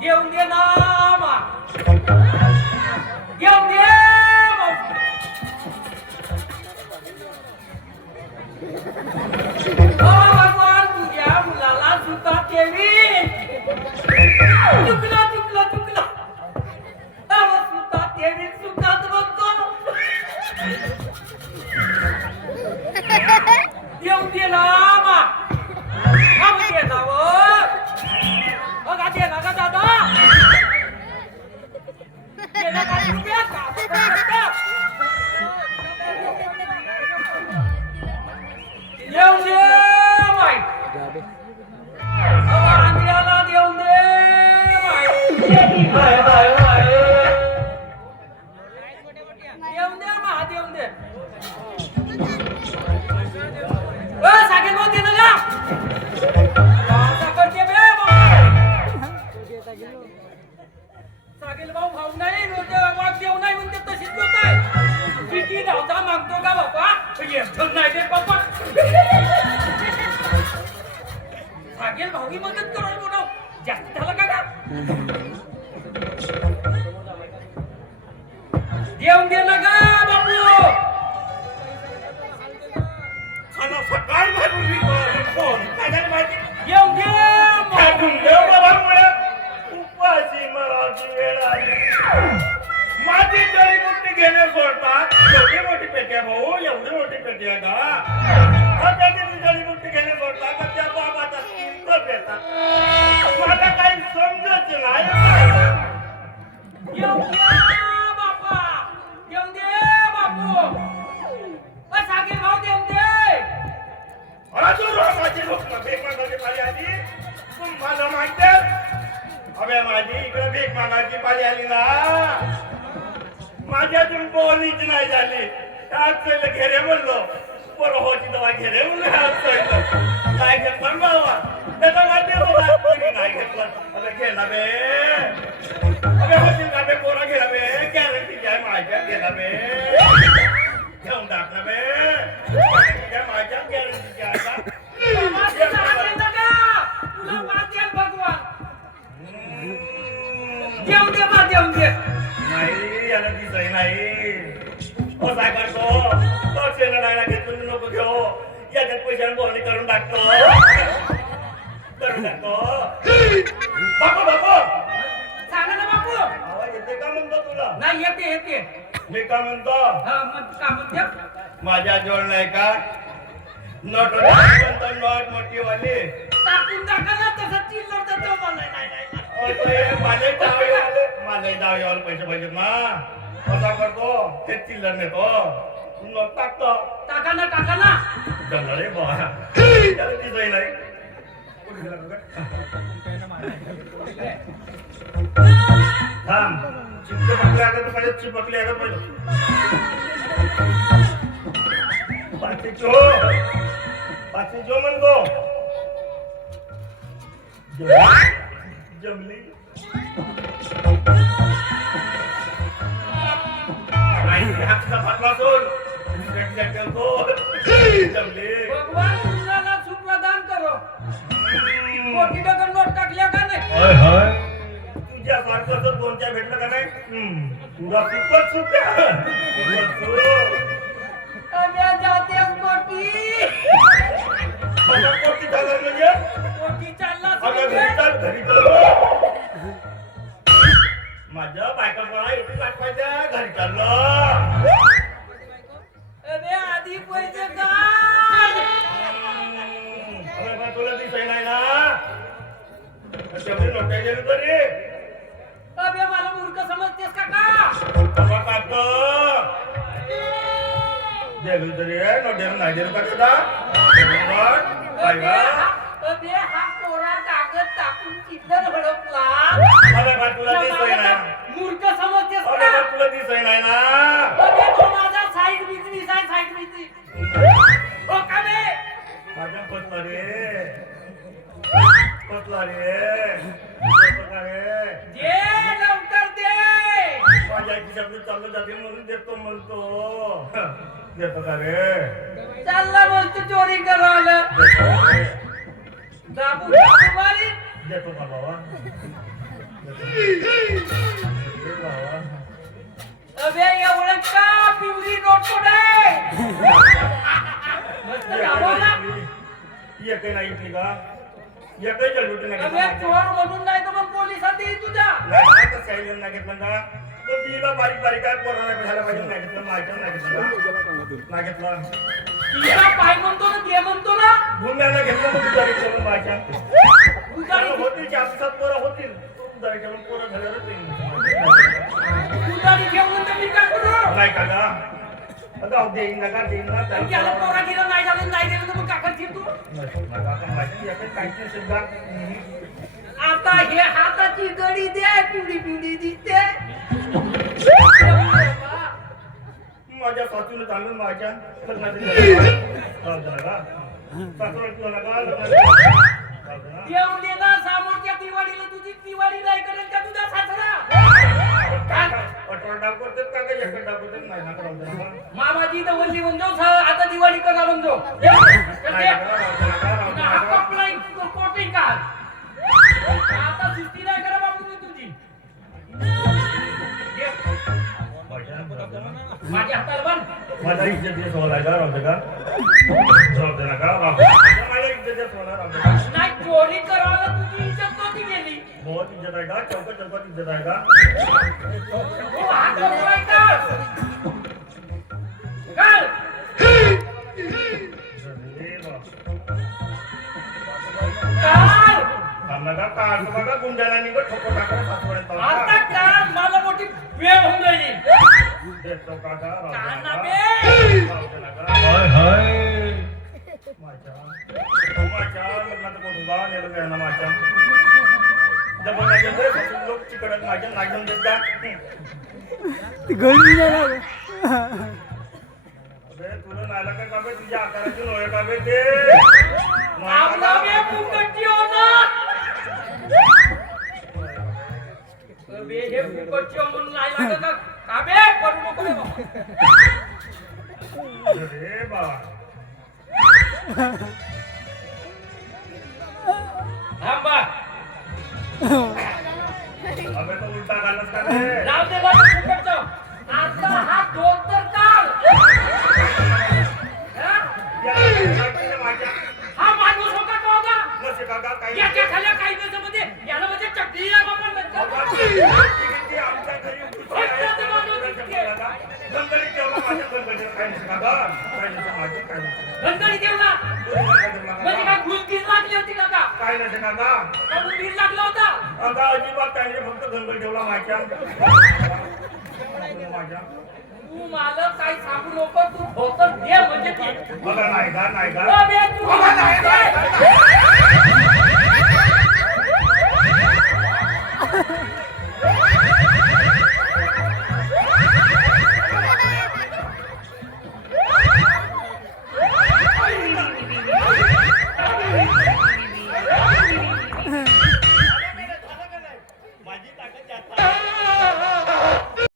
घेऊन दे ना मा घेऊन दे भगवान तुझ्या मुलाला सुद्धा केली चुकला चुकला चुकला सुद्धा केली सुखात बघतो येऊन दे ना मा दे ना बघा दे ना का दादा दे ना का रुपया का येऊन दे माय अंड्याला देऊन दे माय बाय बाय येऊन दे मा देऊन दे साकेल भाऊ दे ना का करते बे साकेल भाऊ भाऊ नाही वाघ देऊ नाही म्हणते तशीच होत आहे किती धावता मागतो का बापा येतो नाही दे बाप्पा साकेल भाऊ ही मदत करून बोलाव जास्त झालं का देऊन दे ना का बापू मला सकाळ भाजून फोन काय झालं माहिती येऊन दे उपाशी मराठी वेळ आली माझी जडीबुट्टी घेणे सोडतात एवढी मोठी पेटी आहे भाऊ एवढी मोठी पेटी आहे का त्याची जडीबुट्टी घेणे सोडतात तर त्या बाबाचा किंमत येतात मला काही समजत नाही येऊन दे बापा येऊन दे बापू साकेल भाऊ देऊन दे माझी लोक भीक मागायची पाळी आली तुम्हाला माहिती अबे माझी इकडे भीक मागायची पाळी आली ना माझी अजून बोलीच नाही झाली आज घेरे म्हणलो बरं होती तेव्हा घेरे म्हणलं काय घेतलं बाबा त्याचा माझे नाही घेतलं अरे गेला बे अबे होतील का बे पोरा गेला बे गॅरंटी आहे माझ्या गेला बे घेऊन टाकलं बे माझ्या गॅरंटी आहे का देऊन दे बा देऊन दे नाही याला दिसत नाही हो काय करतो तो शेणाला घेतून नको घेऊ याच्यात पैशाने बोलणी करून टाकतो बापू बापू सांगा ना बापू आवाज येते का म्हणतो तुला नाही येते येते मी का म्हणतो का म्हणते माझ्या जोड नाही का नोट नोट मोठी वाली टाकून टाका ना तसं चिल्लर तर तो मला नाही माझे डावीवाले पैसे पाहिजे ना कसा करतो ते चिल्लर नेतो नोट टाकतो टाका ना झालं रे बा त्याला दिसही नाही थांब चिपकले आगत पाहिजे चिपकले आगत पाहिजे पाचशे जो म्हणतो जमली फाटला सोड जमली भगवान तुझ्याला सुप्रदान करो मोठी डगर नोट टाकल्या का नाही तुझ्या सारखं दोन चार भेटलं का नाही तुला खूपच सुट्या जाते मोठी पोटी चालला म्हणजे मोठी चालला घरी माझ्या बायकापणा इथे दाखवायच्या घरी चाललं अरे आधी पैसे का तुला दिसाय नाही ना तेवढी नोट्या गेली तरी अबे मला मूर्ख समजतेस का काढतो देवी तरी नोट्या नाही गेलं का अबे हा कोरा कागद टाकून चिल्लर हडपला तुला दिसतोय ना मूर्ख समजतेस का तुला दिसतोय नाही ना अबे तो माझा साईड बिझनेस आहे साईड बिझनेस हो का बे माझ्या पतला रे दे लवकर दे माझ्या खिशातून चाललं जाते म्हणून देतो म्हणतो देतो का रे चालला म्हणतो चोरी करायला दाबू मारी देतो का बाबा बाबा अबे एवढं का पिवळी नोट कोडे मस्त गावाला एकही नाही इथली का एकही जलबुटी नाही अबे चोर म्हणून नाही तर मग पोलिसात येईल तुझ्या सायलेन नाही घेतलं का तो बिला बारीक बारीक काय पोरा नाही झाला पाहिजे नाही घेतलं माहिती नाही घेतलं नाही घेतलं तिला पाय म्हणतो ना ते म्हणतो ना गुन्ह्याला घेतलं मग उदारी करून माझ्या उदारी होतील चार सात पोरं होतील उदारी करून पोरं झाल्यावर उदारी घेऊन तर मी काय करू नाही का गा अगं देईन नका देईन ना त्याला पोरा गेलं नाही झालं नाही गेलं तर मग काय करशील तू काहीच सुद्धा आता हे हाताची गडी दे पिवडी पिवडी दिसते माझ्या सासून चांगलं माझ्या येऊन दे ना समोरच्या दिवाळीला तुझी दिवाळी नाही करेल का तुझा सासरा मामाजी तर वल्ली म्हणतो आता दिवाळी करा म्हणतो कोटिंग का आता सुट्टी नाही करा बाबू मी तुझी माझ्या हाताला बन माझा इज्जत सोलाय का राहते का राहते ना का माझ्या इज्जत सोला राहते का नाही चोरी करायला तुझी इज्जत नव्हती गेली बहुत इज्जत आहे का चौकात इज्जत आहे का तू हात वरवाय कर कर बघा गुंड्याला निघत ठोको टाका सासवड्यात आता कान मला मोठी वेळ होऊन गेली देतो काका काना बे हाय हाय माझ्या लग्नाचं बोलूंगा नेलं काय ना माझ्या जब माझ्या लोक तिकडत माझ्या नागून देत का अबे तुला नाला का काबे तुझ्या आकाराची नोय काबे ते आपला बे फुकटची होणार बे हे फुकटची म्हणून नाही लागत का बे पडू नको रे बाबा अरे बाबा थांबा अबे तो उलटा घालस का रे लाव दे बाबा फुकटचं आता हा धोतर काढ हा माणूस होता का होता नसे काका काही याच्या खाल्या काही दिवसामध्ये याला म्हणजे चटणी आहे बाबा आमच्या घरी गणगणित ठेवला माझ्या गणगणित काय नसे काका काय नसे माझं काय नसे गणगणी ठेवला म्हणजे काय गुलगीर लागली होती काका काय नसे काका का गुलगीर लागला होता आता अजिबात काय नाही फक्त गणगणित ठेवला माझ्या तू मला काय सांगू नको तू धोतर दे म्हणजे ते बघा नाही का अबे तू